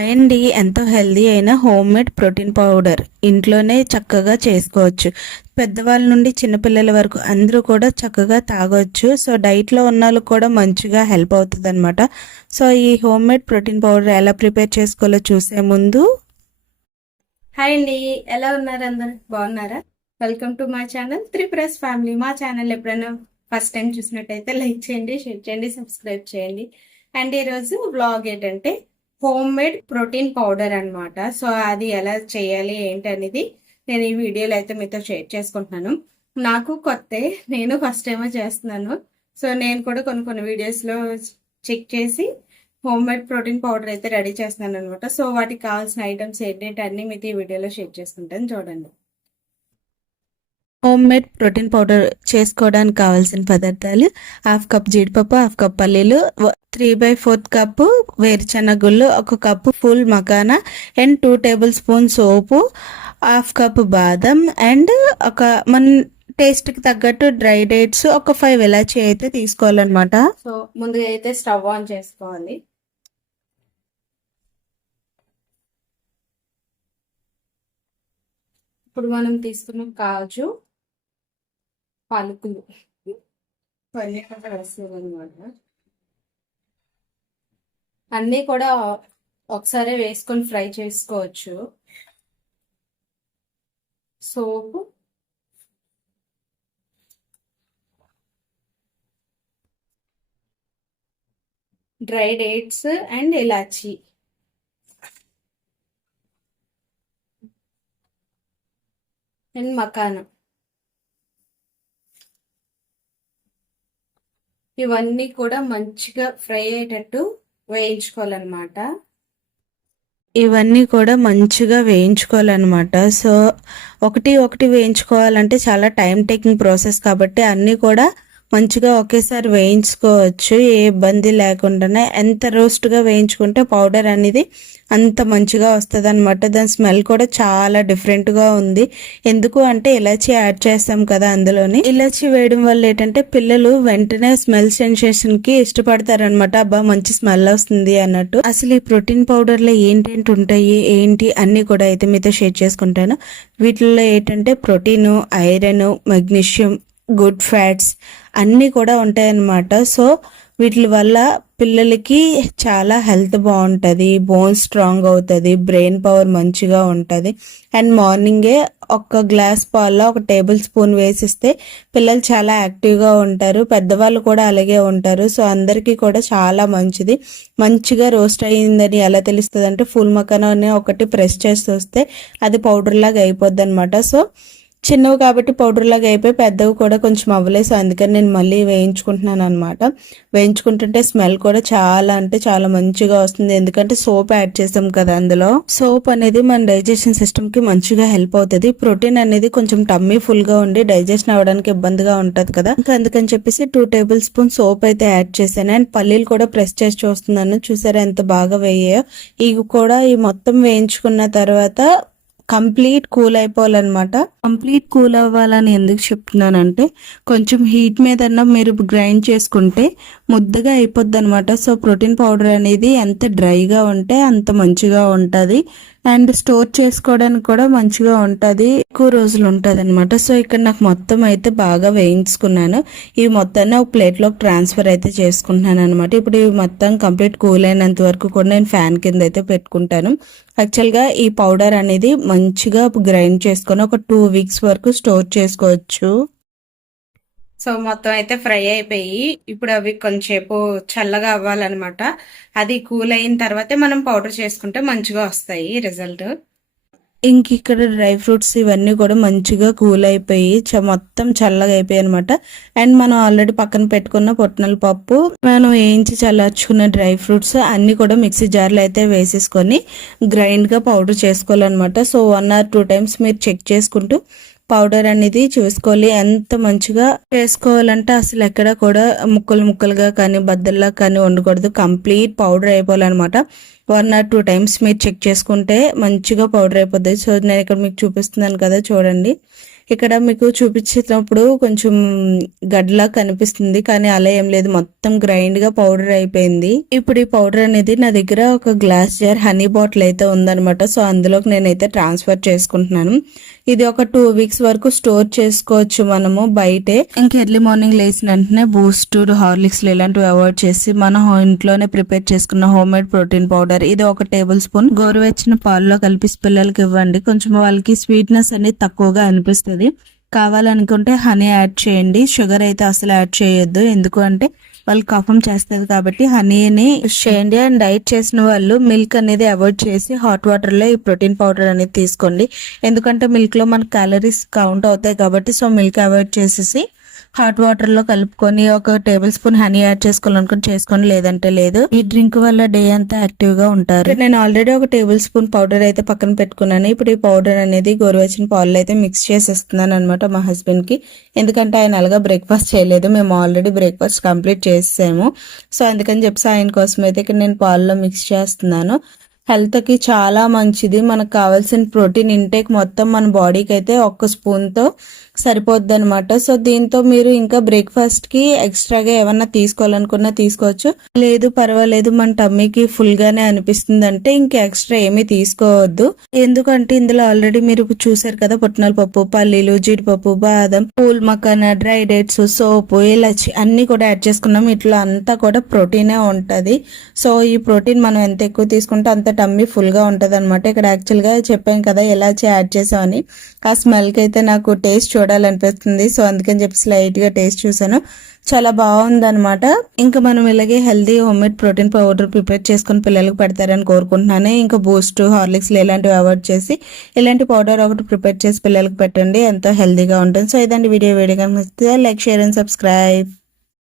And ఎంతో healthy అయిన home made protein powder ఇంట్లోనే చక్కగా చేసుకోవచ్చు. పెద్దవాళ్ళ నుండి చిన్నపిల్లల వరకు అందరూ కూడా చక్కగా తాగొచ్చు. సో డైట్లో ఉన్న వాళ్ళకి కూడా మంచిగా హెల్ప్ అవుతుంది అనమాట. సో ఈ హోమ్ మేడ్ ప్రోటీన్ పౌడర్ ఎలా ప్రిపేర్ చేసుకోవాలో చూసే ముందు, హాయ్ అండి, ఎలా ఉన్నారు? అందరు బాగున్నారా? Welcome to my channel Tripura's family. మా ఛానల్ ఎప్పుడైనా ఫస్ట్ టైం చూసినట్టయితే లైక్ చేయండి, షేర్ చేయండి, సబ్స్క్రైబ్ చేయండి. అండ్ ఈరోజు వ్లాగ్ ఏంటంటే హోమ్ మేడ్ ప్రోటీన్ పౌడర్ అనమాట. సో అది ఎలా చేయాలి ఏంటి అనేది నేను ఈ వీడియోలో అయితే మీతో షేర్ చేసుకుంటున్నాను. నాకు కొత్త, నేను ఫస్ట్ టైం చేస్తున్నాను. సో నేను కూడా కొన్ని వీడియోస్లో చెక్ చేసి హోమ్ మేడ్ ప్రోటీన్ పౌడర్ అయితే రెడీ చేస్తున్నాను అనమాట. సో వాటికి కావాల్సిన ఐటమ్స్ ఏంటంటే అన్ని మీతో ఈ వీడియోలో షేర్ చేసుకుంటాను, చూడండి. హోమ్ మేడ్ ప్రోటీన్ పౌడర్ చేసుకోవడానికి కావాల్సిన పదార్థాలు: 1/2 కప్ జీడిపప్పు, 1/2 కప్ పల్లీలు, 3/4 కప్పు వేరుశనగుళ్ళు, 1 cup full makhana and 2 tablespoon సోపు, 1/2 కప్ బాదం అండ్ మన టేస్ట్కి తగ్గట్టు డ్రై డేట్స్, 5 ఇలాచీ అయితే తీసుకోవాలన్నమాట. సో ముందుగా అయితే స్టవ్ ఆన్ చేసుకోవాలి. ఇప్పుడు మనం తీసుకున్న కాజు, పలుకులు వేసేదన్నమాట. అన్నీ కూడా ఒకసారి వేసుకొని ఫ్రై చేసుకోవచ్చు. సోపు, డ్రై డేట్స్ అండ్ ఇలాచీ, అండ్ మకానా. ఇవన్నీ కూడా మంచిగా ఫ్రై అయ్యేటట్టు వేయించుకోవాలన్నమాట. సో ఒకటి వేయించుకోవాలంటే చాలా టైం టేకింగ్ ప్రాసెస్ కాబట్టి అన్నీ కూడా మంచిగా ఒకేసారి వేయించుకోవచ్చు, ఏ ఇబ్బంది లేకుండానే. ఎంత రోస్ట్గా వేయించుకుంటే పౌడర్ అనేది అంత మంచిగా వస్తుంది అనమాట. దాని స్మెల్ కూడా చాలా డిఫరెంట్గా ఉంది. ఎందుకు అంటే ఇలాచీ యాడ్ చేస్తాం కదా అందులోని. ఇలాచీ వేయడం వల్ల ఏంటంటే పిల్లలు వెంటనే స్మెల్ సెన్సేషన్కి ఇష్టపడతారనమాట. అబ్బా మంచి స్మెల్ వస్తుంది అన్నట్టు. అసలు ఈ ప్రోటీన్ పౌడర్లో ఏంటేంటి ఉంటాయి ఏంటి అన్నీ కూడా అయితే మీతో షేర్ చేసుకుంటాను. వీటిల్లో ఏంటంటే protein, iron, magnesium, good fats అన్నీ కూడా ఉంటాయన్నమాట. సో వీటి వల్ల పిల్లలకి చాలా హెల్త్ బాగుంటుంది, బోన్ స్ట్రాంగ్ అవుతుంది, బ్రెయిన్ పవర్ మంచిగా ఉంటుంది. అండ్ మార్నింగే 1 గ్లాస్ పాల్లో 1 టేబుల్ స్పూన్ వేసిస్తే పిల్లలు చాలా యాక్టివ్గా ఉంటారు, పెద్దవాళ్ళు కూడా అలాగే ఉంటారు. సో అందరికీ కూడా చాలా మంచిది. మంచిగా రోస్ట్ అయ్యిందని ఎలా తెలుస్తుంది అంటే ఫుల్ మకానా ఒకటి ప్రెస్ చేసి వస్తే అది పౌడర్ లాగా అయిపోద్ది అనమాట. సో చిన్నవి కాబట్టి పౌడర్ లాగా అయిపోయి పెద్దవి కూడా కొంచెం అవ్వలేదు. సో అందుకని నేను మళ్ళీ వేయించుకుంటున్నాను అనమాట. వేయించుకుంటుంటే స్మెల్ కూడా చాలా అంటే చాలా మంచిగా వస్తుంది, ఎందుకంటే సోప్ యాడ్ చేసాం కదా అందులో. సోప్ అనేది మన డైజెషన్ సిస్టమ్ కి మంచిగా హెల్ప్ అవుతుంది. ప్రోటీన్ అనేది కొంచెం టమ్మీ ఫుల్ గా ఉండి డైజెషన్ అవ్వడానికి ఇబ్బందిగా ఉంటది కదా, అందుకని చెప్పేసి 2 టేబుల్ స్పూన్ సోప్ అయితే యాడ్ చేశాను. అండ్ పల్లీలు కూడా ప్రెస్ చేసి చూస్తున్నాను, చూసారా ఎంత బాగా వేయాయో. ఇవి కూడా ఈ మొత్తం వేయించుకున్న తర్వాత కంప్లీట్ కూల్ అయిపోవాలన్నమాట. కంప్లీట్ కూల్ అవ్వాలని ఎందుకు చెప్తున్నానంటే కొంచెం హీట్ మీదన్నా మీరు గ్రైండ్ చేసుకుంటే ముద్దగా అయిపోద్ది అనమాట. సో ప్రోటీన్ పౌడర్ అనేది ఎంత డ్రైగా ఉంటే అంత మంచిగా ఉంటుంది. అండ్ స్టోర్ చేసుకోవడానికి కూడా మంచిగా ఉంటుంది, ఎక్కువ రోజులు ఉంటుంది అనమాట. సో ఇక్కడ నాకు మొత్తం అయితే బాగా వేయించుకున్నాను. ఇవి మొత్తాన్ని ఒక ప్లేట్లోకి ట్రాన్స్ఫర్ అయితే చేసుకుంటున్నాను అనమాట. ఇప్పుడు ఇవి మొత్తం కంప్లీట్ కూల్ అయినంత వరకు కూడా నేను ఫ్యాన్ కింద అయితే పెట్టుకుంటాను. యాక్చువల్గా ఈ పౌడర్ అనేది మంచిగా గ్రైండ్ చేసుకొని ఒక 2 వీక్స్ వరకు స్టోర్ చేసుకోవచ్చు. సో మొత్తం అయితే ఫ్రై అయిపోయి ఇప్పుడు అవి కొంచెంసేపు చల్లగా అవ్వాలన్నమాట. అది కూల్ అయిన తర్వాతే మనం పౌడర్ చేసుకుంటే మంచిగా వస్తాయి రిజల్ట్. ఇంక ఇక్కడ డ్రై ఫ్రూట్స్ ఇవన్నీ కూడా మంచిగా కూల్ అయిపోయి మొత్తం చల్లగా అయిపోయాయి అనమాట. అండ్ మనం ఆల్రెడీ పక్కన పెట్టుకున్న పుట్నాల పప్పు, మనం వేయించి చల్లార్చుకున్న డ్రై ఫ్రూట్స్ అన్ని కూడా మిక్సీ జార్లో అయితే వేసేసుకొని గ్రైండ్ గా పౌడర్ చేసుకోవాలన్నమాట. సో 1 or 2 టైమ్స్ మీరు చెక్ చేసుకుంటూ పౌడర్ అనేది చూసుకోవాలి. ఎంత మంచిగా చేసుకోవాలంటే అసలు ఎక్కడ కూడా ముక్కలుగా కానీ బద్దల్లా కానీ ఉండకూడదు, కంప్లీట్ పౌడర్ అయిపోవాలన్నమాట. 1 or 2 టైమ్స్ మీరు చెక్ చేసుకుంటే మంచిగా పౌడర్ అయిపోద్ది. సో నేను ఇక్కడ మీకు చూపిస్తున్నాను కదా, చూడండి ఇక్కడ మీకు చూపించేటప్పుడు కొంచెం గడ్లా కనిపిస్తుంది, కానీ అలా ఏం లేదు, మొత్తం గ్రైండ్ గా పౌడర్ అయిపోయింది. ఇప్పుడు ఈ పౌడర్ అనేది నా దగ్గర ఒక గ్లాస్ జార్ హనీ బాటిల్ అయితే ఉందన్నమాట. సో అందులోకి నేనైతే ట్రాన్స్ఫర్ చేసుకుంటున్నాను. ఇది ఒక 2 వీక్స్ వరకు స్టోర్ చేసుకోవచ్చు మనము బయటే. ఇంక ఎర్లీ మార్నింగ్ లేచిన వెంటనే బూస్ట్, హార్లిక్స్ ఇలాంటివి అవాయిడ్ చేసి మనం ఇంట్లోనే ప్రిపేర్ చేసుకున్న హోమ్ మేడ్ ప్రోటీన్ పౌడర్ ఇది 1 టేబుల్ స్పూన్ గోరువెచ్చని పాలలో కలిపి పిల్లలకి ఇవ్వండి. కొంచెం వాళ్ళకి స్వీట్నెస్ అనేది తక్కువగా అనిపిస్తుంది. కావాలనుకుంటే హనీ యాడ్ చేయండి, షుగర్ అయితే అసలు యాడ్ చేయొద్దు, ఎందుకు అంటే వాళ్ళు కఫం చేస్తుంది కాబట్టి హనీని యూస్ చేయండి. అండ్ డైట్ చేసిన వాళ్ళు మిల్క్ అనేది అవాయిడ్ చేసి హాట్ వాటర్ లో ఈ ప్రోటీన్ పౌడర్ అనేది తీసుకోండి, ఎందుకంటే మిల్క్ లో మనకు క్యాలరీస్ కౌంట్ అవుతాయి కాబట్టి. సో మిల్క్ అవాయిడ్ చేసేసి హాట్ వాటర్ లో కలుపుకొని 1 టేబుల్ స్పూన్ హనీ యాడ్ చేసుకోవాలనుకుని చేసుకోండి, లేదంటే లేదు. ఈ డ్రింక్ వల్ల డే అంతా యాక్టివ్ గా ఉంటారు. నేను ఆల్రెడీ 1 టేబుల్ స్పూన్ పౌడర్ అయితే పక్కన పెట్టుకున్నాను. ఇప్పుడు ఈ పౌడర్ అనేది గోరువెచ్చని పాలలో అయితే మిక్స్ చేసేస్తున్నాను అనమాట మా హస్బెండ్ కి, ఎందుకంటే ఆయన అలాగా బ్రేక్ఫాస్ట్ చేయలేదు, మేము ఆల్రెడీ బ్రేక్ఫాస్ట్ కంప్లీట్ చేసాము. సో అందుకని చెప్పి ఆయన కోసం అయితే ఇక్కడ నేను పాలలో మిక్స్ చేస్తున్నాను. హెల్త్ కి చాలా మంచిది. మనకు కావాల్సిన ప్రోటీన్ ఇంటేక్ మొత్తం మన బాడీకి అయితే 1 స్పూన్ తో సరిపోద్ది అనమాట. సో దీంతో మీరు ఇంకా బ్రేక్ఫాస్ట్ కి ఎక్స్ట్రాగా ఏమన్నా తీసుకోవాలనుకున్నా తీసుకోవచ్చు, లేదు పర్వాలేదు మన టమ్మీకి ఫుల్ గానే అనిపిస్తుంది అంటే ఇంకా ఎక్స్ట్రా ఏమీ తీసుకోవద్దు. ఎందుకంటే ఇందులో ఆల్రెడీ మీరు చూసారు కదా, పుట్నాల పప్పు, పల్లీలు, జీడిపప్పు, బాదం, పూల్ మకానా, డ్రై డేట్స్, సోపు, ఇలాచి అన్ని కూడా యాడ్ చేసుకున్నాం. ఇట్లా అంతా కూడా ప్రోటీనే ఉంటది. సో ఈ ప్రోటీన్ మనం ఎంత ఎక్కువ తీసుకుంటే అంత టమ్మీ ఫుల్ గా ఉంటది అనమాట. ఇక్కడ యాక్చువల్ గా చెప్పాం కదా ఇలాచి యాడ్ చేసామని, ఆ స్మెల్ కి అయితే నాకు టేస్ట్ చూడాలనిపిస్తుంది. సో అందుకని చెప్పి లైట్ గా టేస్ట్ చూసాను, చాలా బాగుంది అనమాట. ఇంకా మనం ఇలాగే healthy home made protein powder prepare చేసుకుని పిల్లలకు పెడతారని కోరుకుంటున్నాను. ఇంకా బూస్ట్, హార్లిక్స్ ఇలాంటివి అవాయిడ్ చేసి ఇలాంటి పౌడర్ ఒకటి ప్రిపేర్ చేసి పిల్లలకు పెట్టండి, ఎంతో హెల్దీగా ఉంటుంది. సో ఇదండి వీడియో కనుక లైక్, షేర్ అండ్ సబ్స్క్రైబ్.